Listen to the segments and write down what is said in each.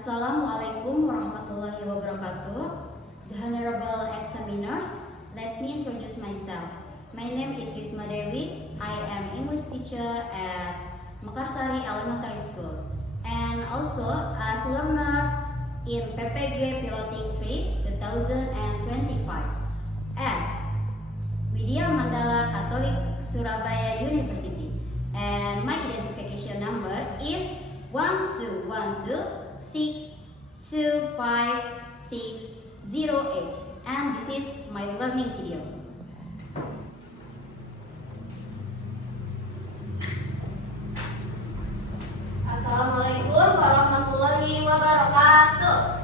Assalamualaikum warahmatullahi wabarakatuh. The Honorable Examiners, let me introduce myself. My name is Risma Dewi. I am English teacher at Mekarsari Elementary School and also as learner in PPG Piloting 3 2025 at Widya Mandala Catholic Surabaya University, and my identification number is 121262560H, and this is my learning video. Assalamualaikum warahmatullahi wabarakatuh.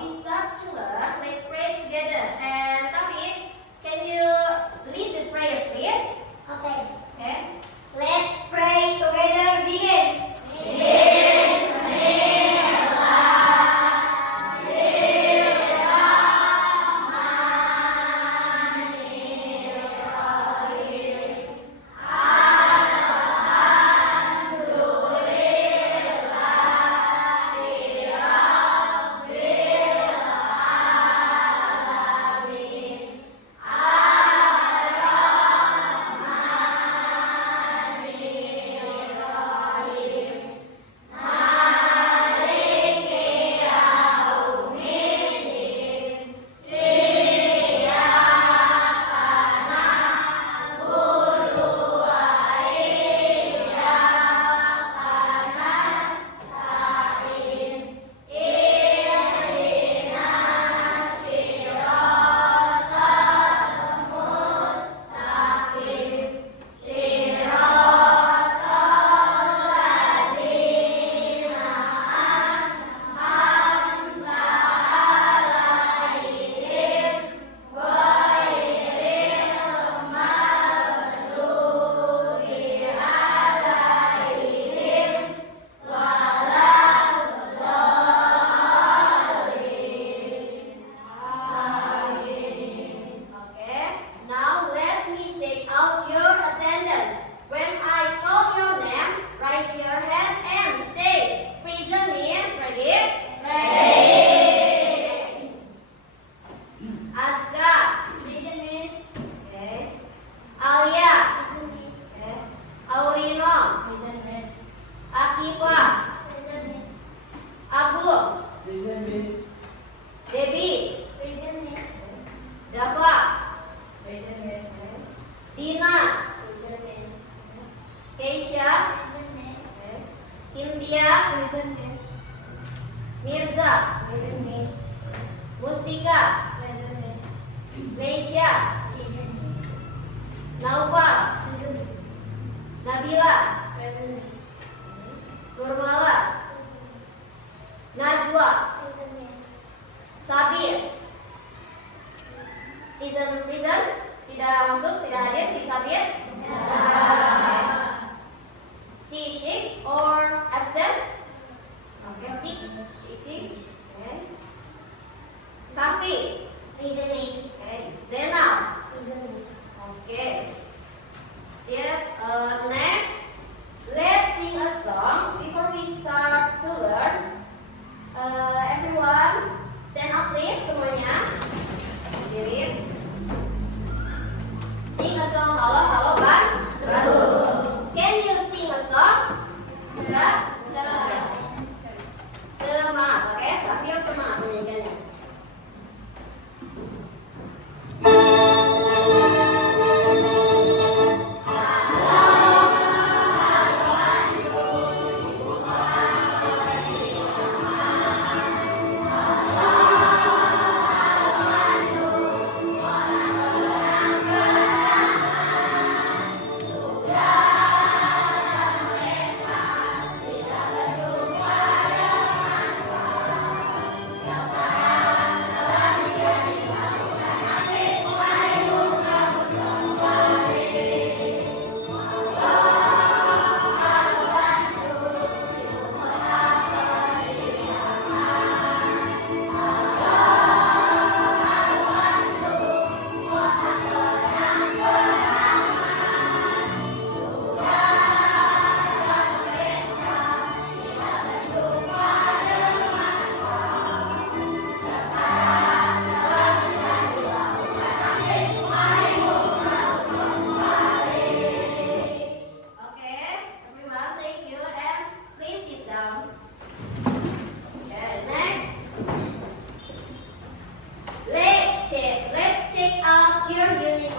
We start to learn. Let's pray together. And Taufik, can you lead the prayer, please? Okay. Okay. Let's pray together. Begin. Debbie, Dava, Dina, Keisha, Hindia, Mirza, Mustika, Meisha, Naufa, Nabila, Nurmala, Najwa, Sabir. Prison tidak masuk, tidak hadir si Sabir. She sick or absent? Okay, sick. Okay. Kafi. Okay. Zainal. Okay. Siap. Next, let's sing a song before we start to learn. Everyone, stand up please semuanya. Berdiri. Sing a song. Halo, halo, Ban. Halo. Can you sing a song? Bisa? Semangat, oke? Sambil semangat menyanyikannya.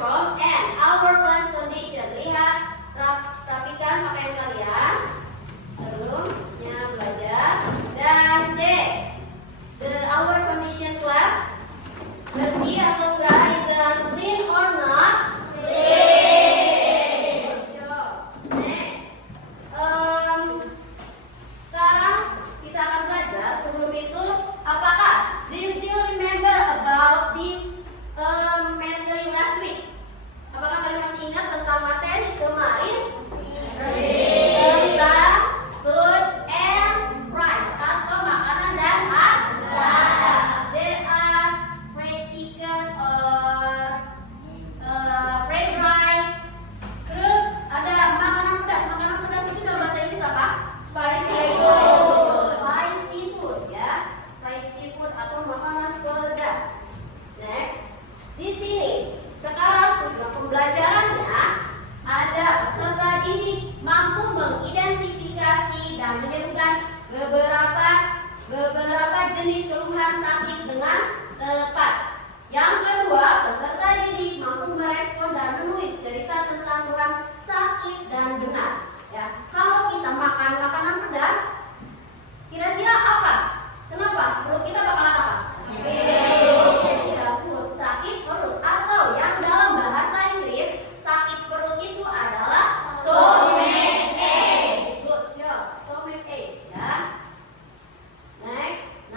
from? And our class condition. Lihat, rapikan pakaian kalian sebelumnya belajar. Dan cek our condition class. Bersih atau enggak? Is it clean or not? Clean. Good job. Next. Sekarang kita akan belajar. Sebelum itu, apakah do you still remember about this materi last week? Apakah kalian masih ingat tentang materi kemarin? Tentang food and rice atau makanan dan harga. There are fried chicken or fried rice. Terus ada makanan pedas. Makanan pedas itu dalam bahasa Inggris apa? Spicy food. Spicy food ya. Spicy food atau makanan pedas. Next. Di sini sekarang tujuan pembelajarannya ada peserta didik mampu mengidentifikasi dan menyebutkan beberapa jenis keluhan sakit dengan tepat. Yang kedua, peserta didik mampu merespon dan menulis cerita tentang keluhan sakit dan benar. Ya, kalau kita makan makanan pedas, kira-kira apa? Kenapa? Perut kita bakalan apa? Tidak perut, sakit perut. Atau yang dalam bahasa Inggris, sakit perut itu adalah stomach ache. Good job, stomach ache ya. Next,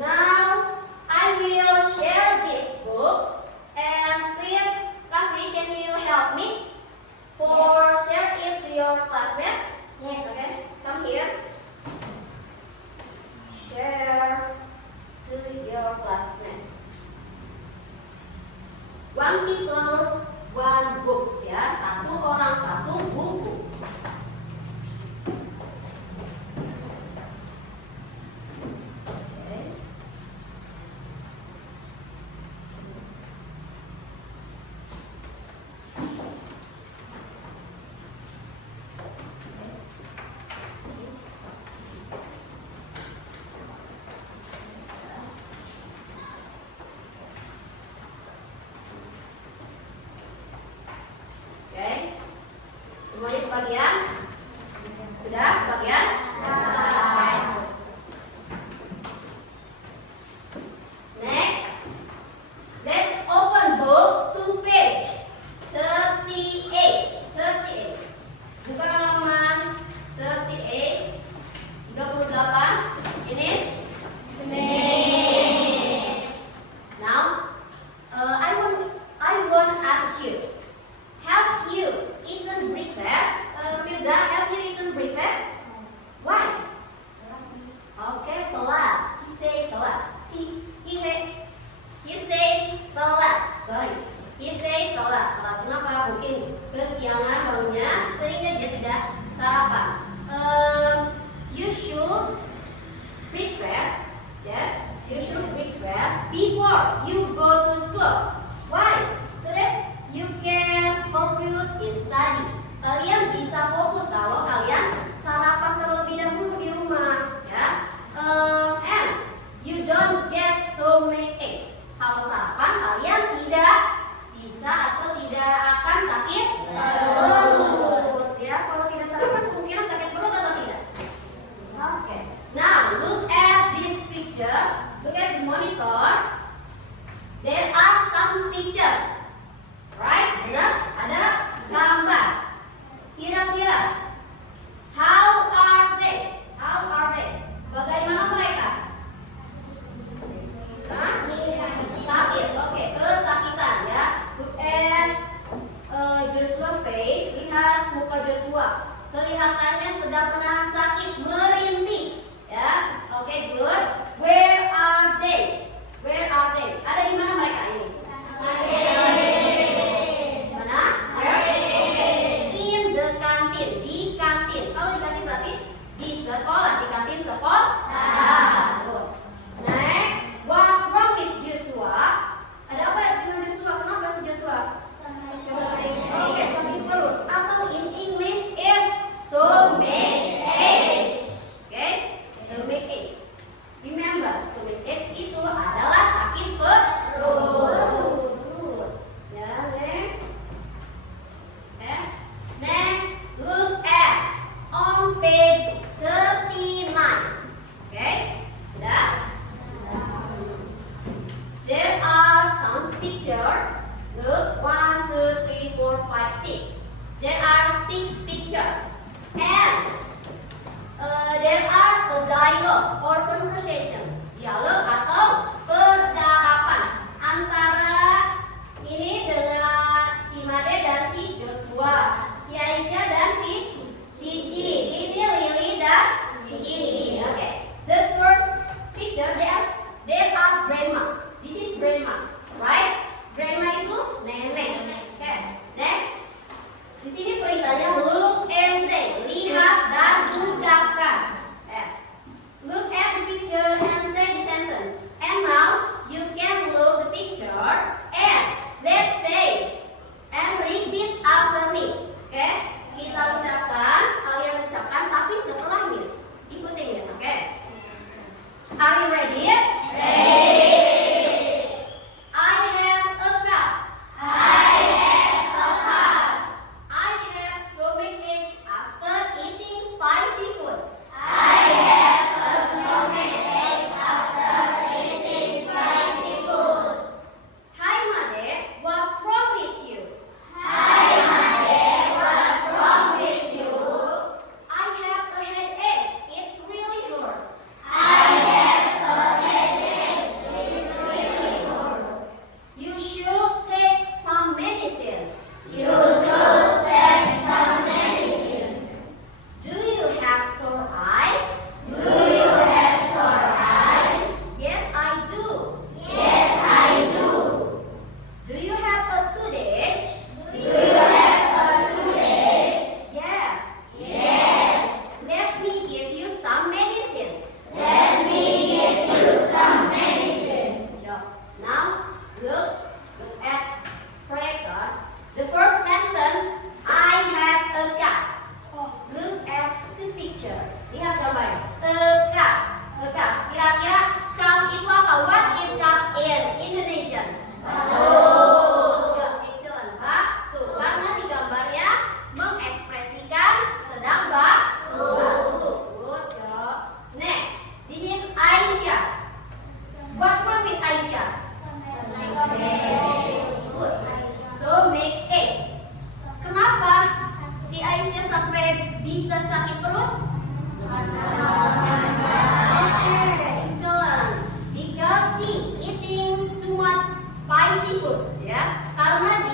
now I will share this book and please, Kavi, can you help me for share it to your classmate? Yes. Okay, come here. Share to your classmate. One people, one books ya. Satu orang satu buku. Okay. Oke, semuanya kebagian? Sudah kebagian? Next, let's open book to page 38. 38. Buka halaman 38. 38. Finish? Now, I want to ask you. Have you eaten breakfast? Mirza, have you eaten breakfast? Why? Okay, telat. She say telat. He say telat. Sorry. He say telat. Telat kenapa? Mungkin kesiangan bangunnya sehingga dia tidak sarapan. You should breakfast. Yes, you should breakfast before you go to school. Why? So that you can focus in study. Kalian bisa fokus kalau kalian sarapan terlebih dahulu di rumah, ya. And you don't get stomach ache. Kalau sarapan kalian tidak bisa atau tidak akan sakit perut, ya. Kalau tidak sarapan kemungkinan sakit perut atau tidak? Okay. Now look at this picture. Look at the monitor. There are some pictures. Right? Benar? Ada gambar. Kira-kira how are they? How are they? Bagaimana mereka? Hah? Sakit. Oke, kesakitan ya. Look at Joshua face. Lihat muka Joshua. Kelihatannya sedang menahan sakit, merintih. Ya. Oke, good. Where are they? Where are they? Ada di mana mereka ini? Mana? In the kantin. Di kantin. Kalau di kantin berarti di sekolah. Di kantin sekolah. Good. Next. What's wrong with Joshua? Ada apa dengan Joshua? Kenapa si Joshua? Oke, sakit perut. Atau in English is stomach ache.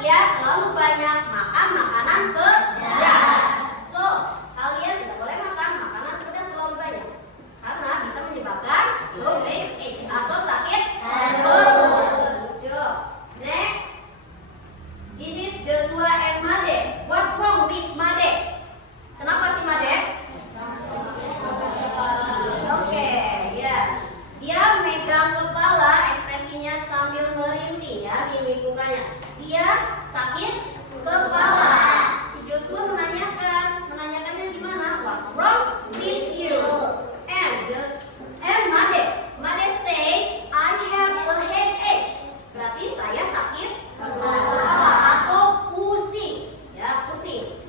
dia terlalu banyak makan makanan pedas. So, kalian tidak boleh makan makanan pedas terlalu banyak karena bisa menyebabkan stomach ache atau sakit perut. Good job. Next, this is Joshua and Made. What's wrong with Made? Kenapa sih Made? Oke, yes. Dia megang kepala, ekspresinya sambil merintih ya, mimik mukanya. Dia sakit kepala. Si Joshua menanyakannya gimana? What's wrong with you? And Made say, I have a headache. Berarti saya sakit kepala atau pusing, ya pusing.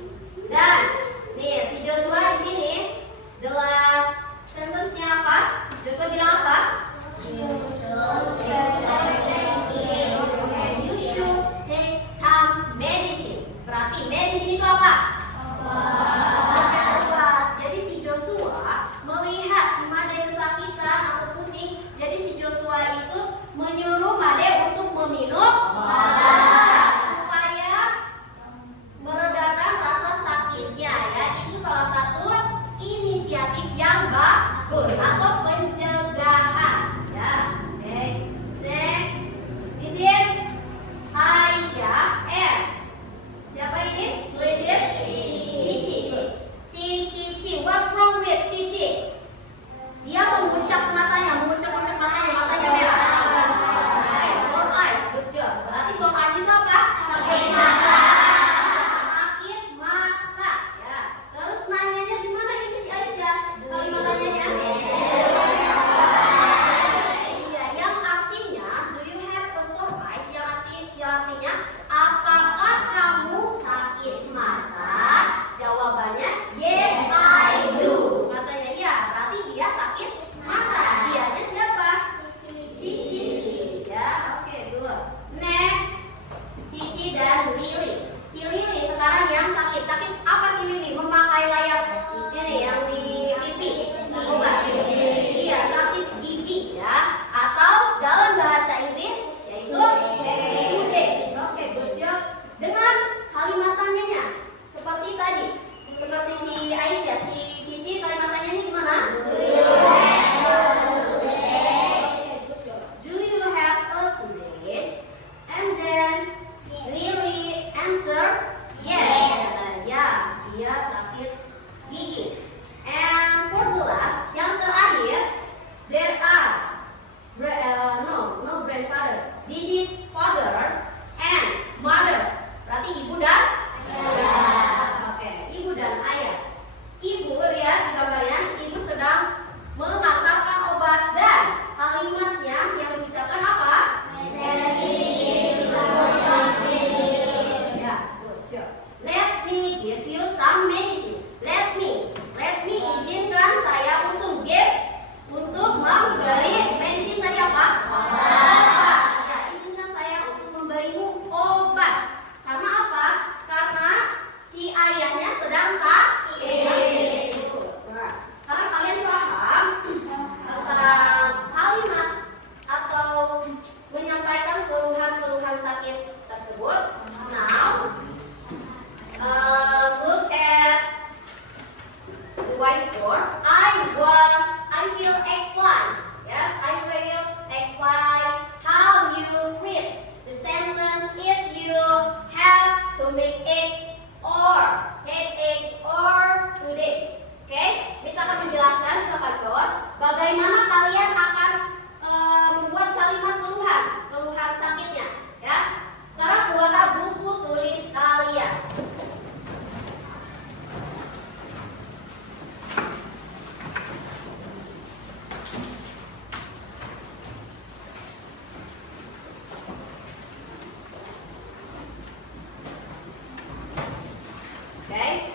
Dan nih si Joshua di sini, the last sentence-nya apa? Joshua bilang apa? You should take some medicine. Berarti medicine itu apa? Obat. Jadi si Joshua melihat si Made kesakitan atau pusing. Jadi si Joshua itu menyuruh Made untuk meminum obat supaya meredakan rasa sakitnya ya. Itu salah satu inisiatif yang bagus atau pencegahan ya. Oke. Next, this is Aisyah and siapa ini? Please it? Cici. Si Cici, what's wrong with Cici? Dia mengucap matanya merah. Sore eyes, good job. Berarti sore eyes itu apa? Sakit mata ya. Terus nanyanya gimana ini si Aisyah? Kalimat tanyanya? Iya, yang artinya do you have a sore eyes? Yang artinya apakah kamu sakit mata? Jawabannya yes I do. Katanya iya, berarti dia sakit mata. Dianya siapa? Si Cici ya. Oke, good. Next, Cici dan Lily. Si Lily sekarang yang sakit. Sakit apa sih Lily? Memakai layar ini yang di TV. Obat. Iya, sakit gigi ya. Atau dalam bahasa Inggris yaitu toothache. Oke, good job. Dengan kalimat tanyanya seperti tadi. Seperti si Aisyah, si Cici kalimat tanyanya gimana? Do you have a toothache? And then Lily answer, yes. Ya, dia sakit gigi. And for the last, yang terakhir, there are no grandfather. This is fathers and mothers. Berarti ibu dan oke, ibu dan ayah. Ibu lihat di gambarnya, ibu sedang mengatakan obat dan kalimatnya yang diucapkan apa? Ya, good job. Let me give you some medicine. Let me izinkan saya untuk memberi medicine tadi apa? Obat. Ya, izinkan saya untuk memberimu obat. Karena apa? Karena si ayahnya sedang sakit. Nah, sekarang kalian paham tentang kalimat atau menyampaikan keluhan-keluhan sakit tersebut. Now, look at the whiteboard. I will explain. Yes, I will explain how you read the sentence if you have stomach ache or headache or toothache. Oke, bisa akan menjelaskan Bapak John bagaimana kalian akan membuat kalimat keluhan sakitnya. Ya, sekarang keluarlah buku tulis kalian. Okay.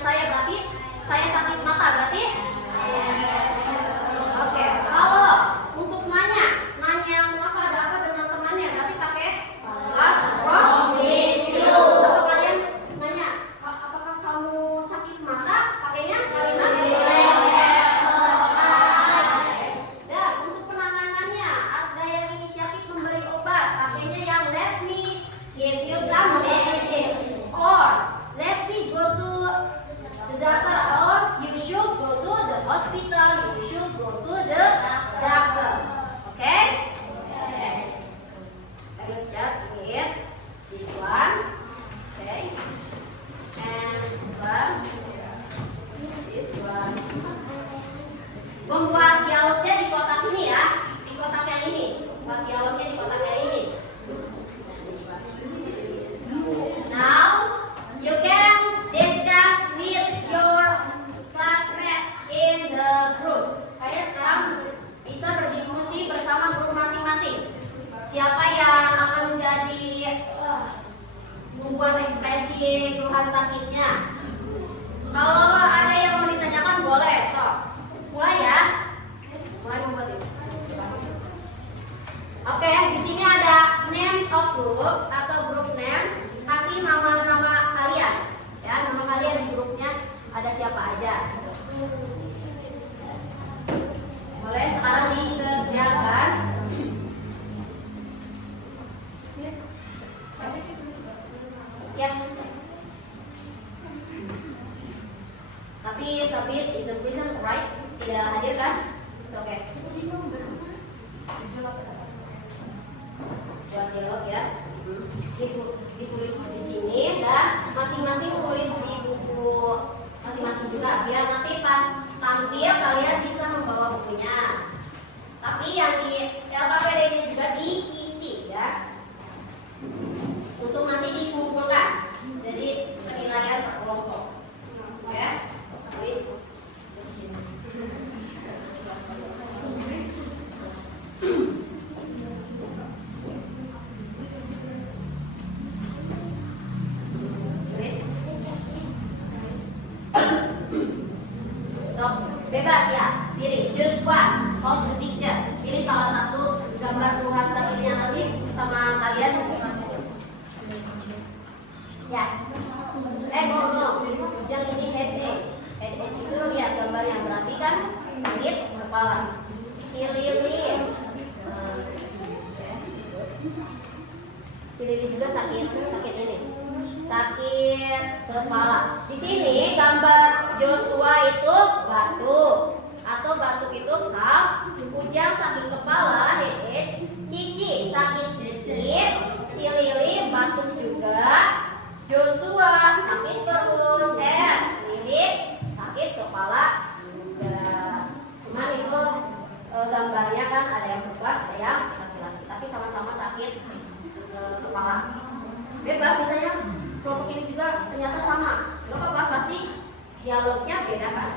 saya berarti saya sakit mata berarti? Oke, kalau untuk nanya apa ada apa dengan temannya berarti pakai what's wrong with you. Kalau kalian nanya apakah kamu sakit mata, pakainya kalimat dan untuk penanganannya ada yang inisiatif memberi obat, pakainya yang let me give you some medicine or let me go to the doctor or you should go to the hospital, you should go to the doctor. Okay? I will start with this one. Okay? And this one. Membuat dialognya di kotak ini ya, di kotak yang ini. Buat dialognya di kotak yang ini. Now you can discuss with your classmate in the group. Kalian sekarang bisa berdiskusi bersama grup masing-masing. Siapa yang akan menjadi membuat ekspresi keluhan sakitnya? Kalau ada yang mau ditanyakan boleh, so mulai ya. Mulai membuat itu. Oke, di sini ada names of group atau group names. Kasih nama-nama kalian, ya nama kalian di grupnya ada siapa aja. Boleh sekarang dikerjakan. Ya. Tapi Sabit is a person, right? Tidak hadir kan? It's okay. Buat dialog ya. Ditulis di sini dan masing-masing tulis di buku masing-masing juga biar nanti pas tampil kalian bisa membawa bukunya. Tapi yang di LKPD-nya juga diisi ya. Untuk nanti dikumpulkan. Jadi penilaian per kelompok. Oke? Tulis di sini. Bebas ya, pilih choose one of the picture. Pilih salah satu gambar keluhan sakitnya nanti sama kalian. Ya. No. Yang ini headache. Headache itu lihat gambarnya berarti kan sakit kepala. Si Lilin. Si Lilin juga sakit ini. Sakit kepala. Di sini gambar Joshua itu batuk atau batuk itu cough, Ujang sakit kepala headache, Cici sakit cicit, si Lili batuk juga, Joshua sakit perut, Lili sakit kepala juga. Cuman itu gambarnya kan ada yang perempuan, ada yang laki-laki, tapi sama-sama sakit kepala. Bebas misalnya kelompok ini juga ternyata sama, nggak apa-apa, pasti dialognya beda kan.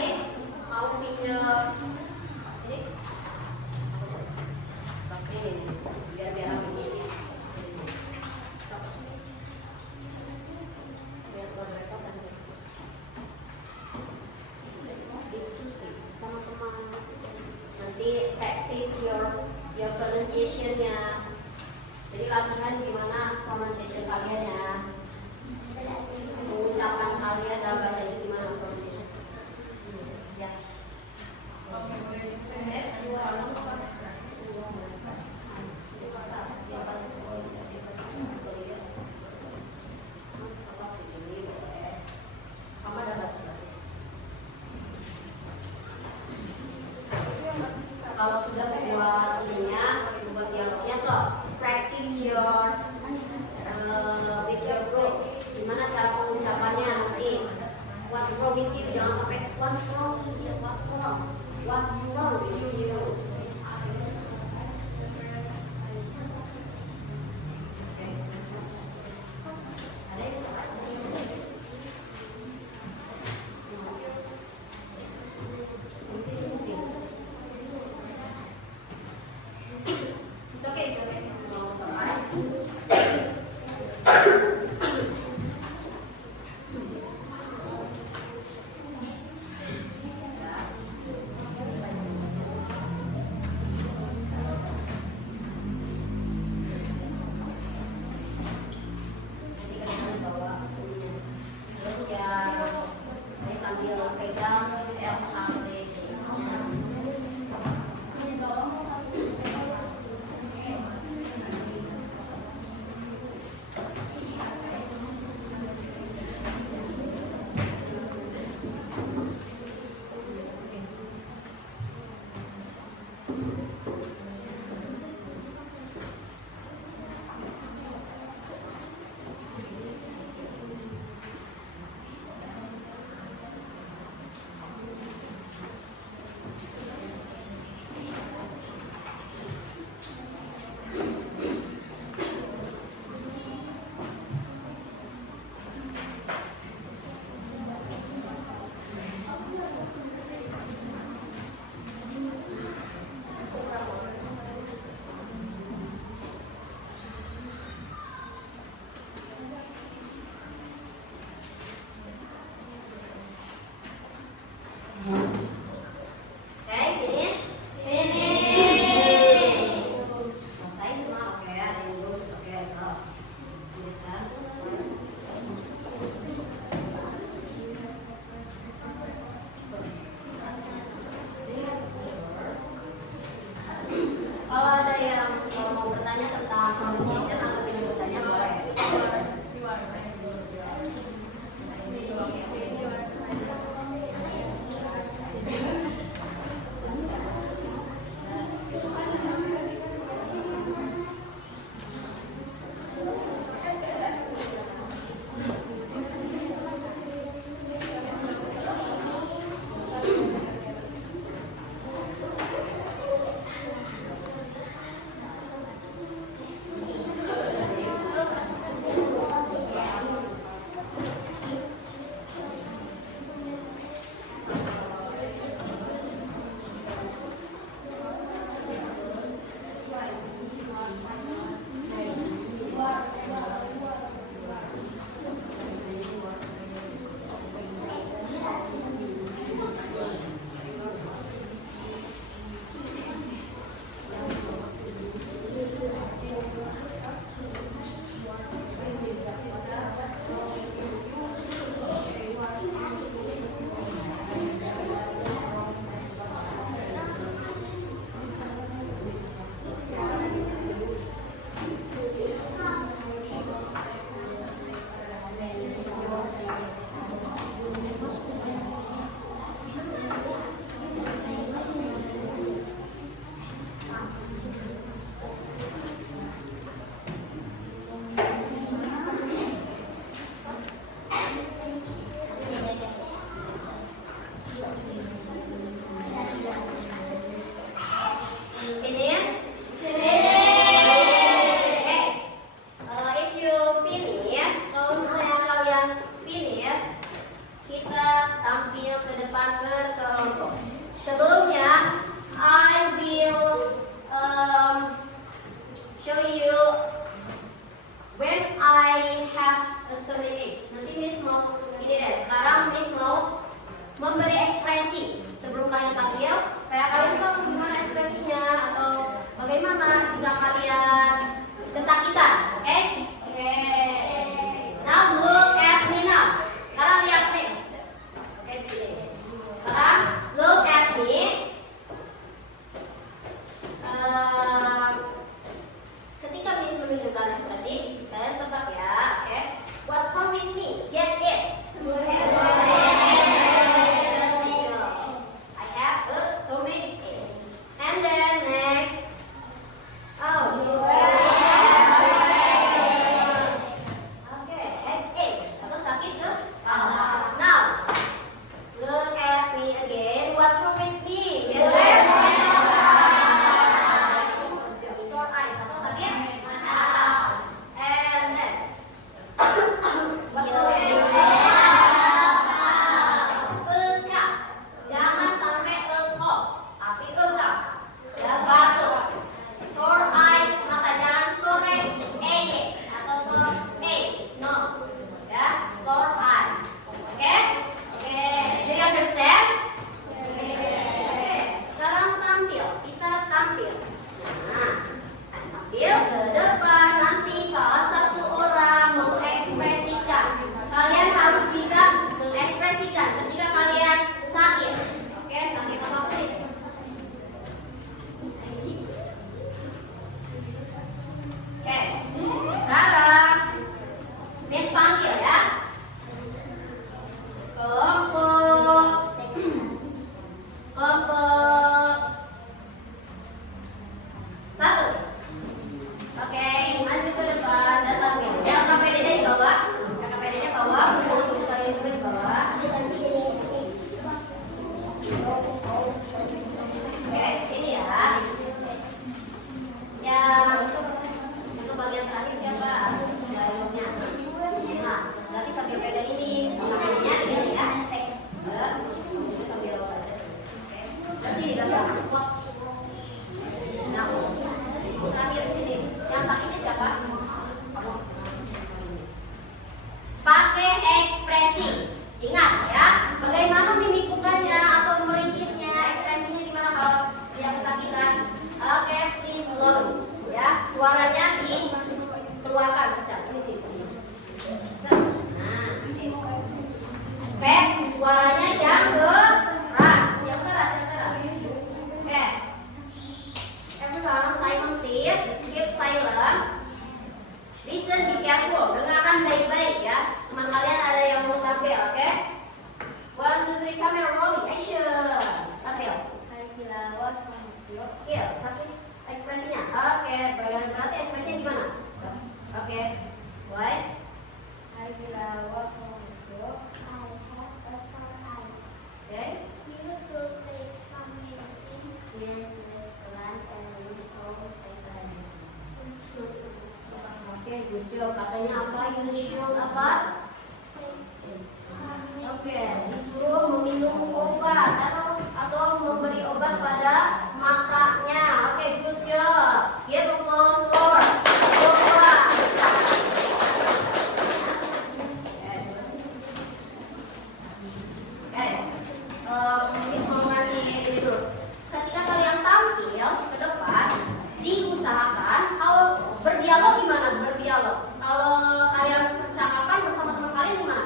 lagi mau pinjam ini pakai ini biar habis ini. Biar kerepotan deh. Diskusi sama teman. Nanti practice your pronunciation-nya. Jadi latihan gimana pronunciation kalian ya. Mengucapkan kalian dalam bahasa Inggris gimana pronunciation. Ya. Kalau sudah buat ininya, buat dialognya, so practice your with your group. Gimana cara pengucapannya nanti? What's wrong with you? Jangan sampai what's wrong with you? What's wrong with you? Ada yang bisa It's okay. Mau surprise. Nanti kalian bawa ininya. Terus ya, ini sambil pegang LHD. Okay, finish? Finish! Selesai semua? Oke, ada yang belum? Oke, stop. Lanjutkan. Kalau ada yang mau bertanya tentang pronunciation atau ingin bertanya boleh. tampil ke depan Oke, sini ya. Yang untuk bagian terakhir siapa? Dialognya. Nah, berarti sambil pegang ini, makanya ini ya. Sambil baca. Oke. Sini baca. Nah, terakhir sini. Yang sakitnya siapa? Pakai ekspresi. Ingat ya, bagaimana mimik mukanya atau merincisnya, ekspresinya gimana kalau dia kesakitan. Oke, please slow ya. Suaranya dikeluarkan kencang. Ini. Nah, oke, suaranya yang keras, yang keras. Oke. Everyone silent please. Keep silent. Listen, be careful. Dengarkan baik-baik ya. Teman kalian ada yang mau tampil, oke? 1, 2, 3, camera rolling, action. Tampil. Oke, sakit ekspresinya. Oke, bagian berarti ekspresinya gimana? Oke. Why? Oke. Oke, good job. Katanya apa? You should apa? Oke, disuruh meminum obat atau memberi obat pada matanya. Oke, good job. Give applause for obat. Miss mau ngasih ini dulu. Ketika kalian tampil ke depan, diusahakan kalau berdialog gimana? Berdialog. Kalau kalian percakapan bersama teman kalian gimana?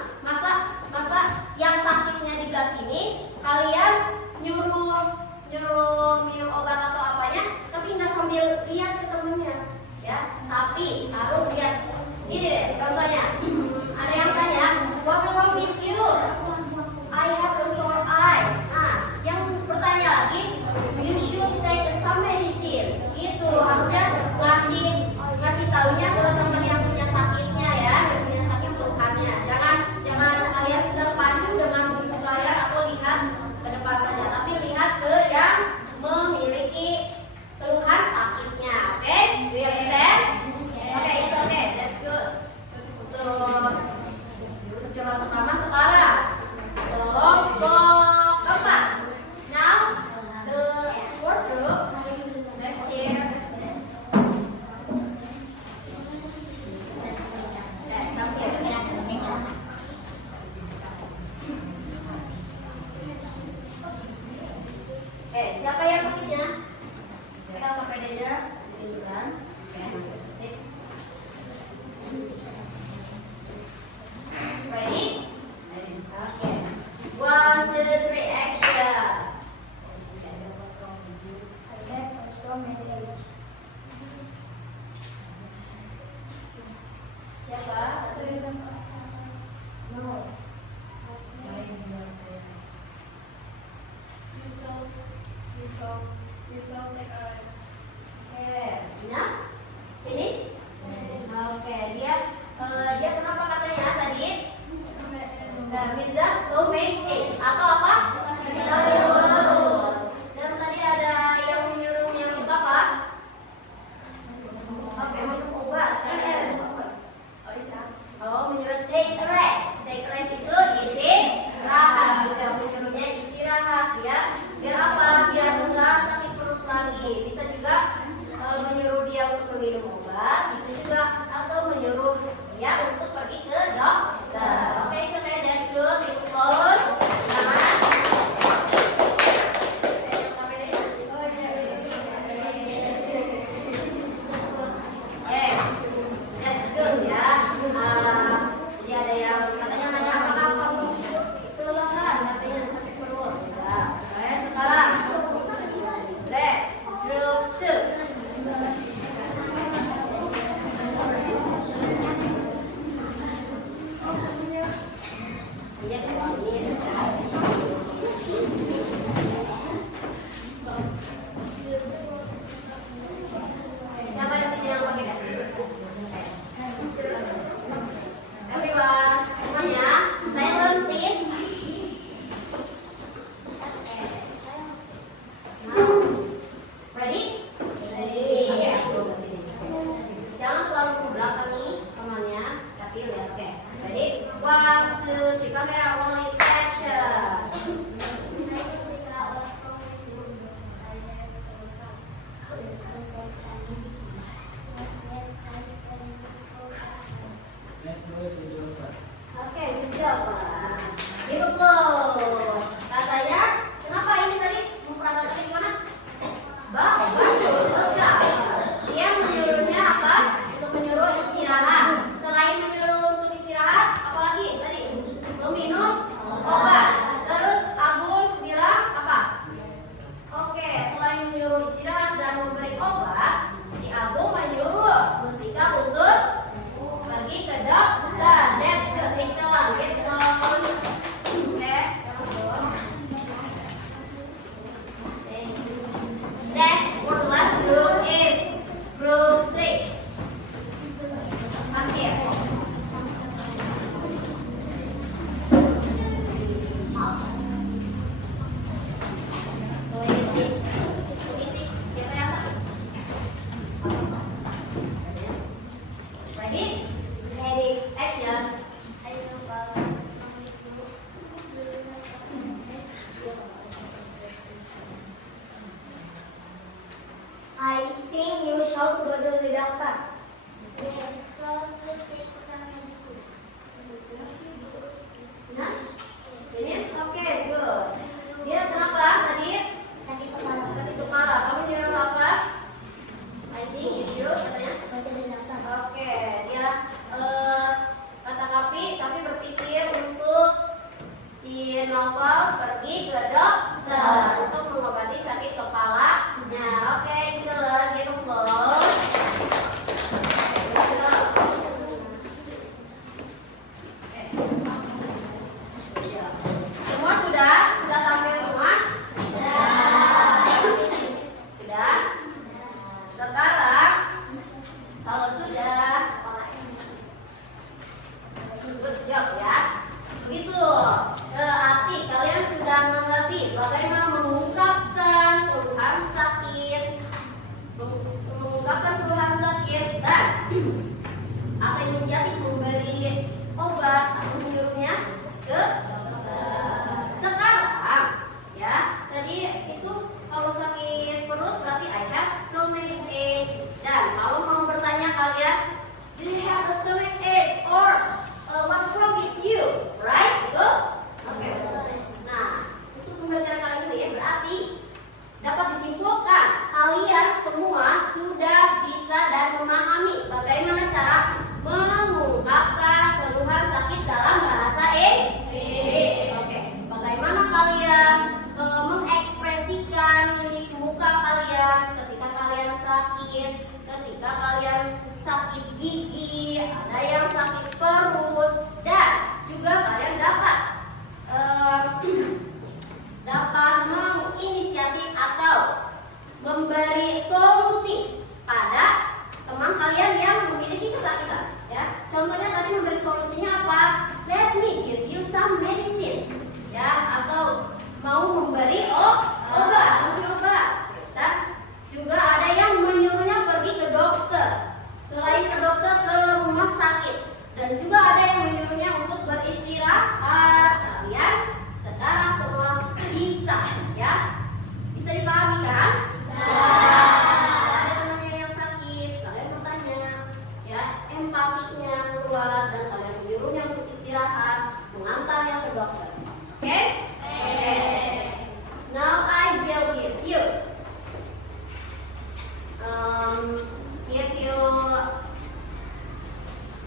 Masa yang sakitnya di belah sini kalian nyuruh minum obat atau apanya, tapi nggak sambil lihat ke temennya, ya? Tapi harus lihat. Ini deh contohnya. Ada yang tanya, what's wrong with you? I have a sore eyes. Nah, yang bertanya lagi, you should take some medicine. Itu harusnya ngasih taunya ke teman yang punya sakitnya ya, yang punya sakit keluhannya. Jangan kalian terpacu dengan buku kalian atau lihat ke depan saja, tapi lihat ke yang memiliki keluhan sakitnya. Oke? Do you understand? Oke, it's okay. That's good. Untuk percobaan pertama sekarang. Kelompok keempat. Now the fourth group. Let's hear. Siapa yang sakitnya? Pegang PPD-nya, tunjukkan. Six. Ready? Okay. 1, 2, 3, action. Siapa? No. You saw like ours. Okay. Nah, finish? Okay. Dia kenapa katanya tadi? Mirza stomach ache atau apa? Dan tadi ada yang menyuruh apa? Oke, minum obat. Oh, menyuruh take a rest. Take a rest itu istirahat. Menyuruhnya istirahat ya. Biar apa? Biar enggak sakit perut lagi. Bisa juga menyuruh dia untuk meminum obat. Bisa juga atau menyuruh dia untuk pergi ke dokter. Oke, that's good. Keep close. Jangan. That's good ya. Jadi ada yang katanya nanya apakah kamu kelelahan, katanya sakit perut. Enggak. Sekarang let's group 2. apa? Nurse? Finish? Oke, good. Dia kenapa tadi? Sakit kepala. Sakit kepala. Kamu nyuruh apa? I think you should katanya. Baca dari daftar. Oke, dia kata Kapi berpikir untuk si Novel pergi ke dokter untuk mengobati sakit kepalanya. Oke, excellent. Give applause. Semua sudah tampil semua? Sudah? Sekarang kalau sudah, good job ya. Begitu. Berarti kalian sudah mengerti bagaimana mengungkapkan keluhan sakit, dan atau inisiatif memberi obat atau menyuruhnya ke dokter. Sekarang ya, tadi itu kalau sakit perut berarti I have stomach ache, dan kalau mau bertanya kalian, do you have a stomach ache or what's wrong with you, right? Betul? Oke. Nah, untuk pembelajaran kali ini ya, berarti dapat disimpulkan kalian semua sudah bisa dan memahami bagaimana cara mengungkapkan keluhan sakit dalam bahasa Inggris. Oke. Bagaimana kalian mengekspresikan mimik muka kalian ketika kalian sakit, ketika kalian sakit gigi, ada yang sakit perut, dan juga kalian dapat menginisiatif atau memberi solusi pada teman kalian yang memiliki kesakitan. Ya, contohnya tadi memberi solusinya apa? Let me give you some medicine. Ya, atau mau memberi obat. Dan juga ada yang menyuruhnya pergi ke dokter. Selain ke dokter, ke rumah sakit. Dan juga ada yang menyuruhnya untuk beristirahat. Kalian sekarang semua bisa, ya? Bisa dipahami kan? Ada temannya yang sakit, kalian bertanya, ya, empatinya keluar, dan kalian menyuruhnya untuk istirahat, mengantarnya ke dokter. Oke? Now I will give you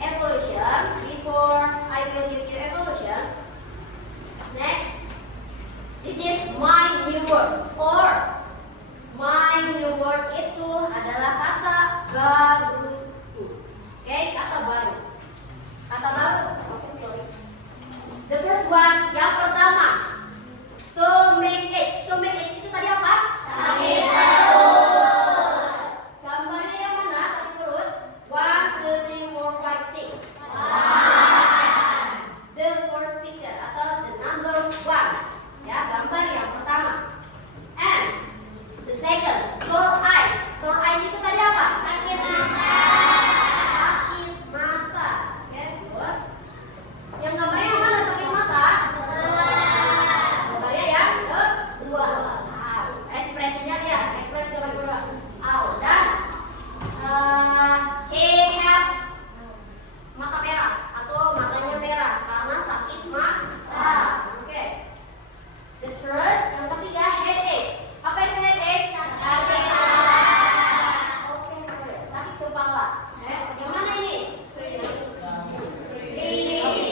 evolution. Before I will give you evolution, next, this is my new word, or my new word itu adalah kata baru. Oke, kata baru. Kata baru. Oke, sorry. The first one, yang pertama, stomach ache. Stomach ache itu tadi apa? Sakit perut. Gambarnya yang mana? Sakit perut. 1, 2, 3, 4, 5, 6. The first picture atau the number 1. Ya, gambar yang pertama. And the second, sore eyes. Sore eyes itu tadi apa? Sakit mata. Sakit mata. Oke, good. Yang gambarnya yang mana sakit mata? Gambarnya yang kedua. Ekspresinya dia, ekspresi yang kedua. Dan he has mata merah atau matanya merah karena sakit mata. Oke. The third, yang ketiga, headache. Apa itu headache? Sakit kepala. Oke, sorry, sakit kepala. Yang mana ini?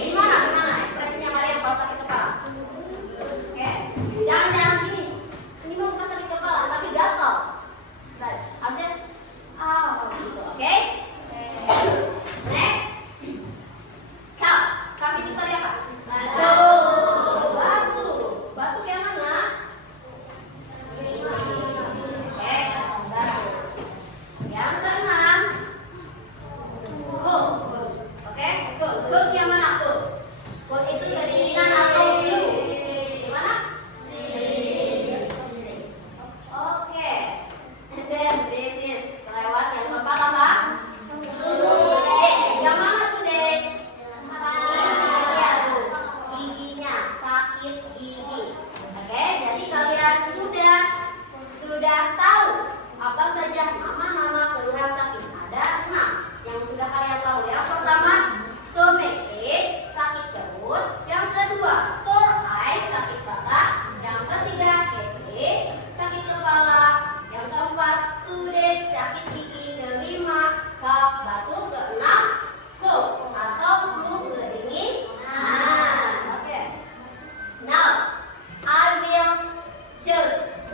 Gimana ekspresinya kalian kalau sakit kepala? Oke, jangan gini. Ini mah bukan sakit kepala, tapi gatal. Harusnya gitu. Oke? Next. Cup itu tadi apa? Batu yang mana? Oke, batu. Yang keenam, coat. Oke, coat yang mana? Coat itu kedinginan atau flu. Gimana? Oke. And then this is kelewat yang keempat apa? Yang mana tuh, Dex? Iya tuh, giginya, sakit gigi. Oke, jadi kalian sudah tahu apa saja nama-nama keluhan sakit. Ada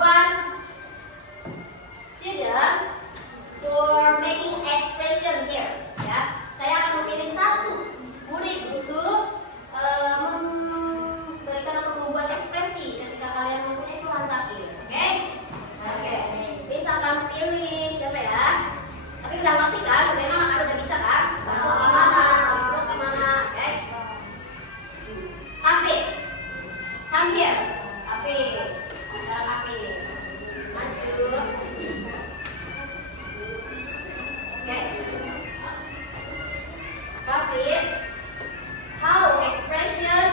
one student for making expression here. Ya, saya akan memilih satu murid untuk memberikan atau membuat ekspresi ketika kalian mempunyai keluhan sakit. Oke? Oke. Bisa akan pilih siapa ya? Tapi udah ngerti kan? Bagaimana? Kan udah bisa kan? Bantu gimana? Bantu kemana? Oke? Afif, come here. Afif, sekarang Afif, maju. Oke. Afif, how expression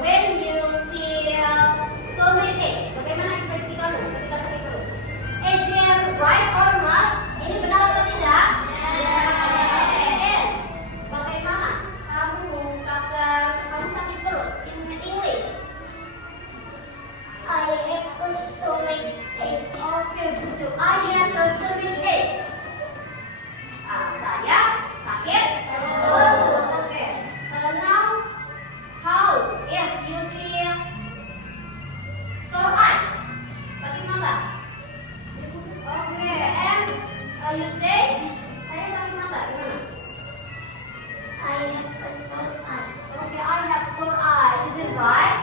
when you feel stomach ache? Bagaimana ekspresi kamu ketika sakit perut? Is it right or not? Ini benar atau tidak? Yes. Bagaimana kamu mengungkapkan kamu sakit perut in English? I have a stomach ache. Oke, betul. I have a stomach ache. Saya sakit perut. Oke. Now, how if you feel sore eyes? Sakit mata. Oke, and you say saya sakit mata. Gimana? I have a sore eyes. Oke, I have sore eyes. Is it right?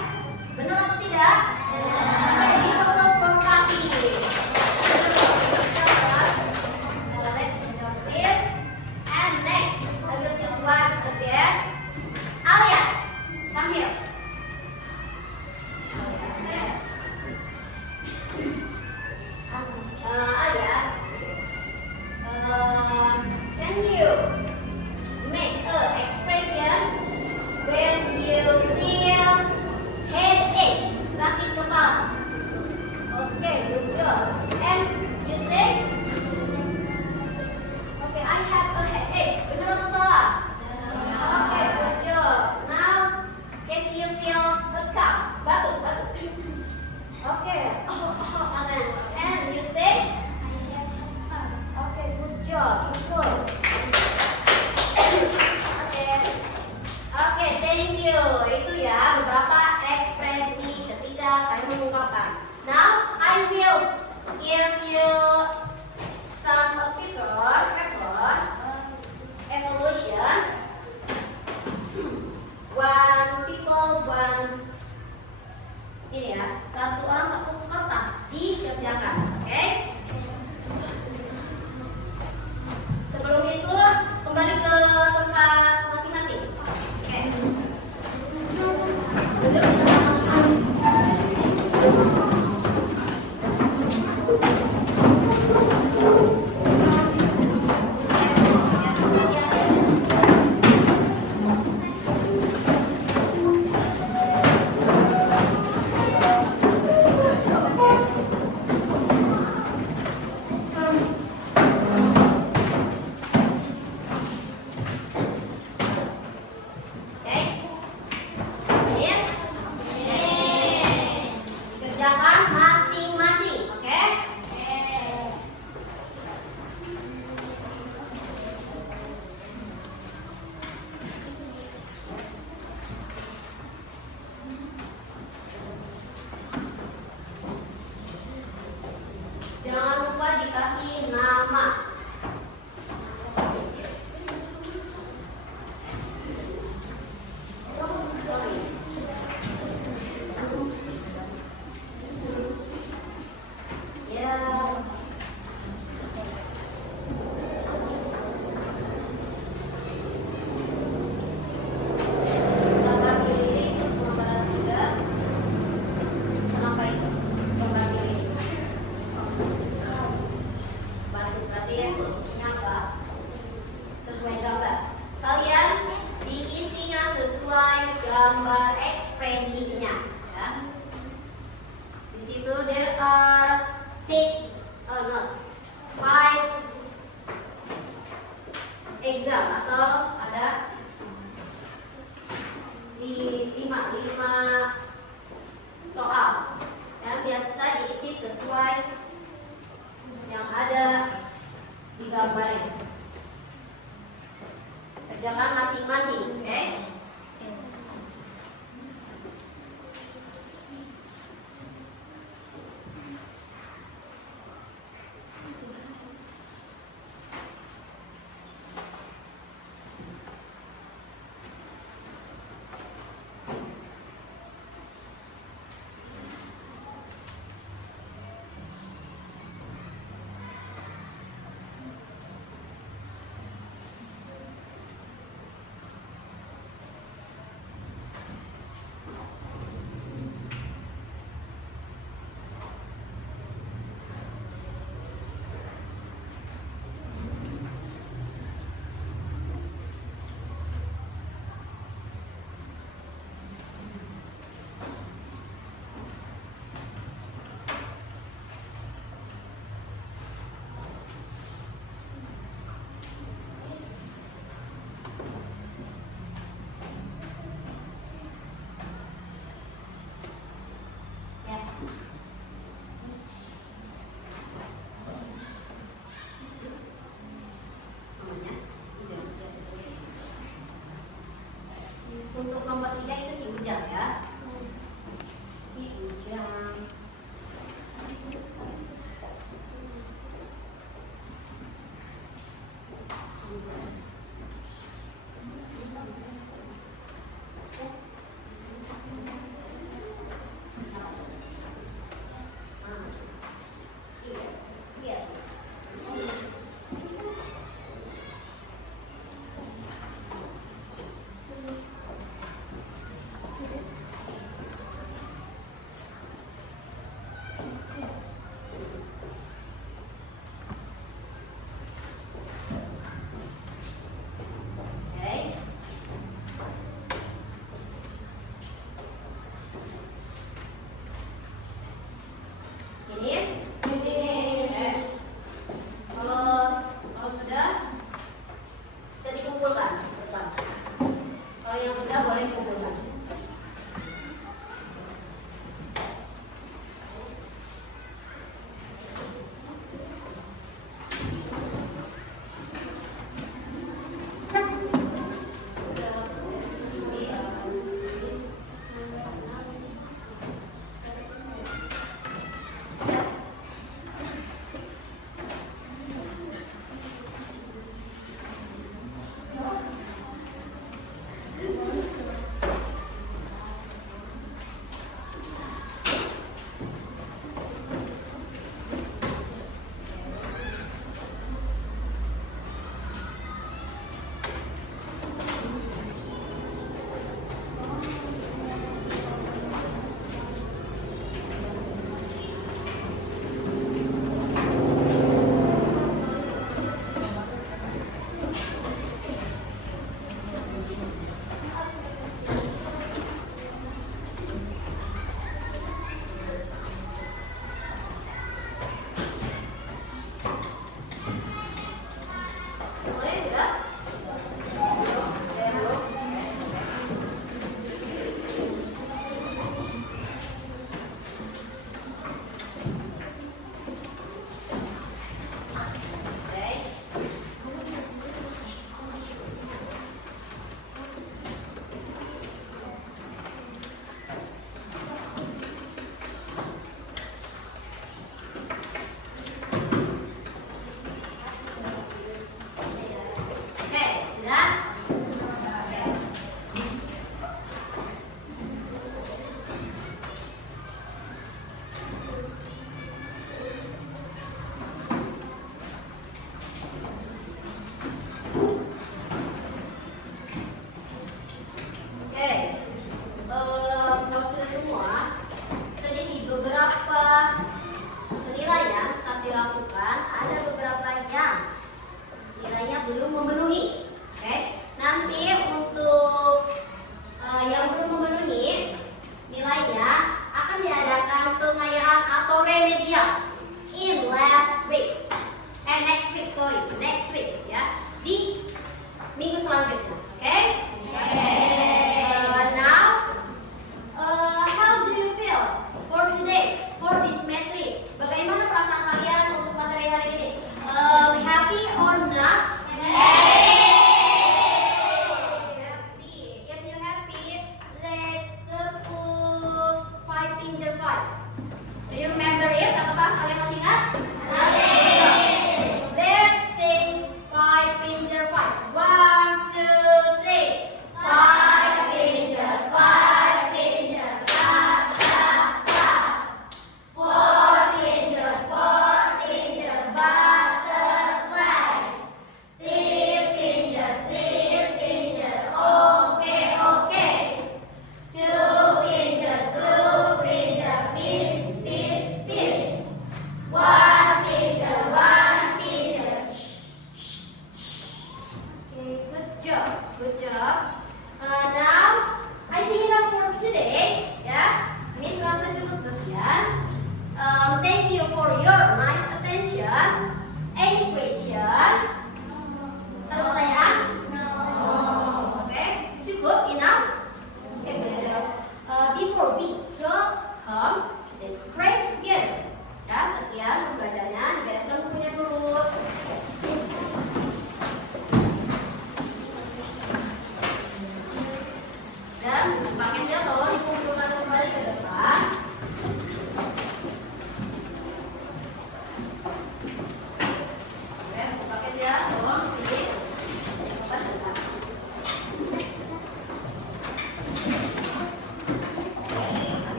Benar atau tidak? Oke, give a applause for Kaki. Let's do this. And next, I will choose one again. Alia, come here. Alia, can you make a expression when you feel headache, sakit kepala? Okay, good job. And you say, okay, I have a headache. Benar atau salah? Okay, good job. Now, if you feel a cough, batuk. Okay, and you say, okay, good job. Good. Oke, thank you. Itu ya beberapa ekspresi ketika kalian mengungkapkan. Now, I will give you some paper evolution. One people, one ini ya, satu orang satu kertas dikerjakan. Oke? Sebelum itu kembali ke tempat masing-masing. Oke. Duduk di tempat masing-masing. gambar ekspresinya ya. Di situ there are five exam atau ada lima soal yang biasa diisi sesuai yang ada di gambarnya. Kerjakan masing-masing, oke?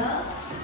No.